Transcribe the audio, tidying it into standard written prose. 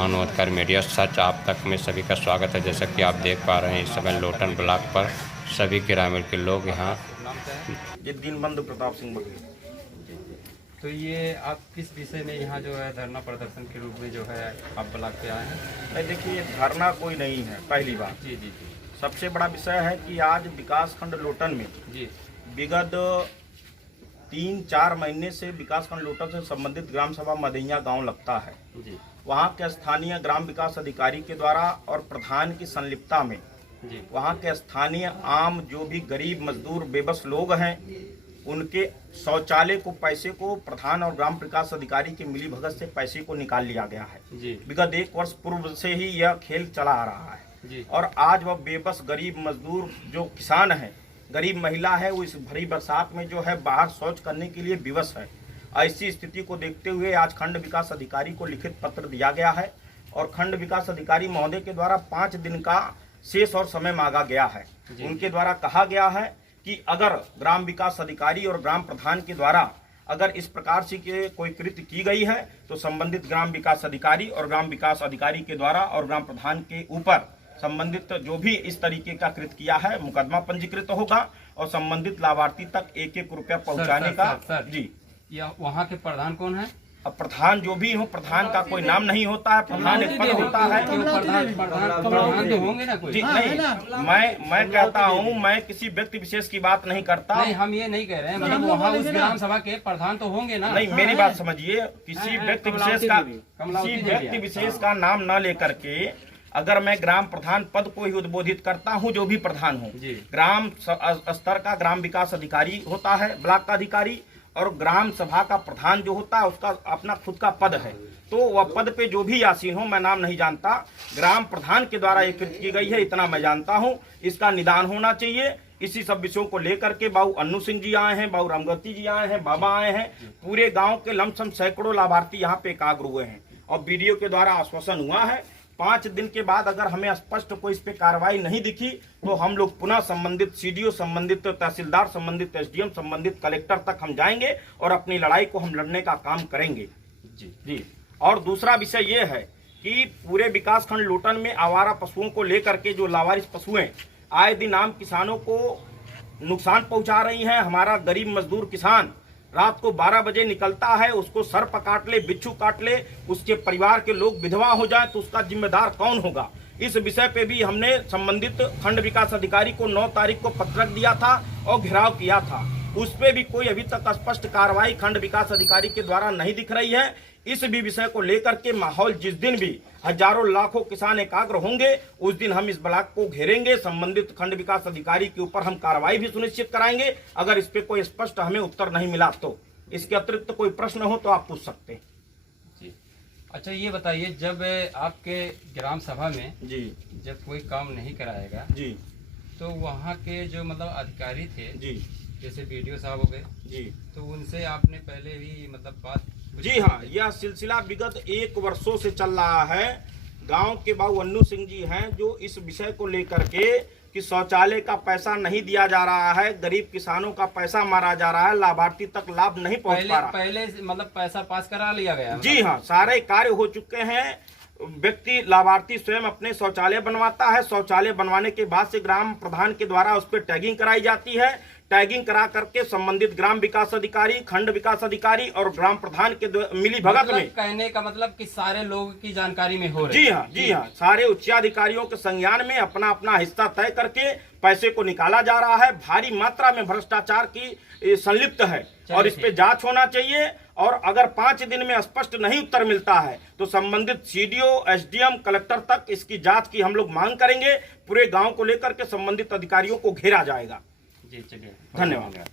मानव अधिकार मीडिया सच आप तक में सभी का स्वागत है। जैसा कि आप देख पा रहे हैं इस समय लोटन ब्लॉक पर सभी ग्रामीण के लोग यहाँ दीनबंधु प्रताप सिंह बघेल। तो ये आप किस विषय में यहाँ जो है धरना प्रदर्शन के रूप में जो है आप ब्लॉक पे आए हैं? नहीं, देखिए धरना कोई नहीं है। पहली बात जी जी जी सबसे बड़ा विषय है कि आज विकास खंड लोटन में जी विगत 3-4 महीने से विकास खंड लोटन से संबंधित ग्राम सभा मदैया गांव लगता है। जी वहां के स्थानीय ग्राम विकास अधिकारी के द्वारा और प्रधान की संलिप्तता में जी वहां के स्थानीय आम जो भी गरीब मजदूर बेबस लोग हैं उनके शौचालय को पैसे को प्रधान और ग्राम विकास अधिकारी की मिलीभगत से पैसे को निकाल लिया गया है। जी विगत 1 वर्ष पूर्व से ही यह खेल चला आ रहा है जी और आज वह बेबस गरीब मजदूर जो किसान है, गरीब महिला है, वो इस भरी बरसात में जो है बाहर शौच करने के लिए विवश है। ऐसी स्थिति को देखते हुए आज खंड विकास अधिकारी को लिखित पत्र दिया गया है और खंड विकास अधिकारी महोदय के द्वारा 5 दिन का शेष और समय मांगा गया है। उनके द्वारा कहा गया है कि अगर ग्राम विकास अधिकारी और ग्राम प्रधान के द्वारा अगर इस प्रकार से कोई कृत्य की गई है तो संबंधित ग्राम विकास अधिकारी और ग्राम विकास अधिकारी के द्वारा और ग्राम प्रधान के ऊपर संबंधित जो भी इस तरीके का कृत्य किया है मुकदमा पंजीकृत होगा और संबंधित लाभार्थी तक 1-1 रुपया पहुंचाने का। जी, या वहाँ के प्रधान कौन है? अब प्रधान जो भी हो, प्रधान का कोई नाम नहीं होता है, प्रधान एक पद होता है। प्रधान तो होंगे ना कोई? जी नहीं, मैं कहता हूँ, मैं किसी व्यक्ति विशेष की बात नहीं करता। नहीं, हम ये नहीं कह रहे हैं, मतलब वहाँ उस ग्राम सभा के प्रधान तो होंगे ना? नहीं, मेरी बात समझिए, किसी व्यक्ति विशेष का नाम न लेकर के अगर मैं ग्राम प्रधान पद को ही उद्बोधित करता हूं, जो भी प्रधान हो, ग्राम स्तर का ग्राम विकास अधिकारी होता है, ब्लॉक का अधिकारी, और ग्राम सभा का प्रधान जो होता है उसका अपना खुद का पद है, तो वह पद पे जो भी आसीन हो, मैं नाम नहीं जानता, ग्राम प्रधान के द्वारा ये कृत्य की गई है इतना मैं जानता हूं। इसका निदान होना चाहिए। इसी सब विषयों को लेकर के बाबू अन्नू सिंह जी आए हैं, बाबू रामगति जी आए हैं, बाबा आए हैं, पूरे गाँव के लमसम सैकड़ों लाभार्थी यहाँ पे एकाग्र हुए हैं और बीडीओ के द्वारा आश्वासन हुआ है 5 दिन के बाद अगर हमें स्पष्ट कोई इस पे कार्रवाई नहीं दिखी तो हम लोग पुनः संबंधित सीडीओ, संबंधित तहसीलदार, संबंधित एसडीएम, संबंधित कलेक्टर तक हम जाएंगे और अपनी लड़ाई को हम लड़ने का काम करेंगे। जी। और दूसरा विषय ये है कि पूरे विकास खंड लोटन में आवारा पशुओं को लेकर के जो लावारिस पशुएं आए दिन आम किसानों को नुकसान पहुंचा रही हैं। हमारा गरीब मजदूर किसान रात को 12 बजे निकलता है, उसको सर्प काट ले, बिच्छू काट ले, उसके परिवार के लोग विधवा हो जाए तो उसका जिम्मेदार कौन होगा? इस विषय पे भी हमने संबंधित खंड विकास अधिकारी को 9 तारीख को पत्रक दिया था और घेराव किया था। उस पे भी कोई अभी तक स्पष्ट कार्रवाई खंड विकास अधिकारी के द्वारा नहीं दिख रही है। इस भी विषय को लेकर के माहौल जिस दिन भी हजारों लाखों किसान एकाग्र होंगे उस दिन हम इस ब्लॉक को घेरेंगे। संबंधित खंड विकास अधिकारी के ऊपर हम कार्रवाई भी सुनिश्चित कराएंगे। अगर इस पे कोई स्पष्ट हमें उत्तर नहीं मिला तो इसके अतिरिक्त कोई प्रश्न हो तो आप पूछ सकते हैं। जी, अच्छा ये बताइए, जब आपके ग्राम सभा में जी जब कोई काम नहीं कराएगा जी तो वहाँ के जो मतलब अधिकारी थे जी जैसे बीडीओ साहब हो गए जी तो उनसे आपने पहले भी मतलब बात? जी हाँ, यह सिलसिला विगत 1 वर्षों से चल रहा है। गांव के बाबू अन्नू सिंह जी हैं जो इस विषय को लेकर के कि शौचालय का पैसा नहीं दिया जा रहा है, गरीब किसानों का पैसा मारा जा रहा है, लाभार्थी तक लाभ नहीं पहुंच पा रहा। पहले मतलब पैसा पास करा लिया गया? जी हाँ, सारे कार्य हो चुके हैं। व्यक्ति लाभार्थी स्वयं अपने शौचालय बनवाता है। शौचालय बनवाने के बाद से ग्राम प्रधान के द्वारा उस पर टैगिंग कराई जाती है। टैगिंग करा करके संबंधित ग्राम विकास अधिकारी, खंड विकास अधिकारी और ग्राम प्रधान के मिली भगत में, कहने का मतलब कि सारे लोगों की जानकारी में हो रही है। जी हाँ, सारे उच्चाधिकारियों के संज्ञान में अपना अपना हिस्सा तय करके पैसे को निकाला जा रहा है। भारी मात्रा में भ्रष्टाचार की संलिप्त है और इस पे जांच होना चाहिए। और अगर 5 दिन में स्पष्ट नहीं उत्तर मिलता है तो संबंधित सीडीओ, एसडीएम, कलेक्टर तक इसकी जांच की हम लोग मांग करेंगे। पूरे गांव को लेकर के संबंधित अधिकारियों को घेरा जाएगा। जी, चलिए, धन्यवाद।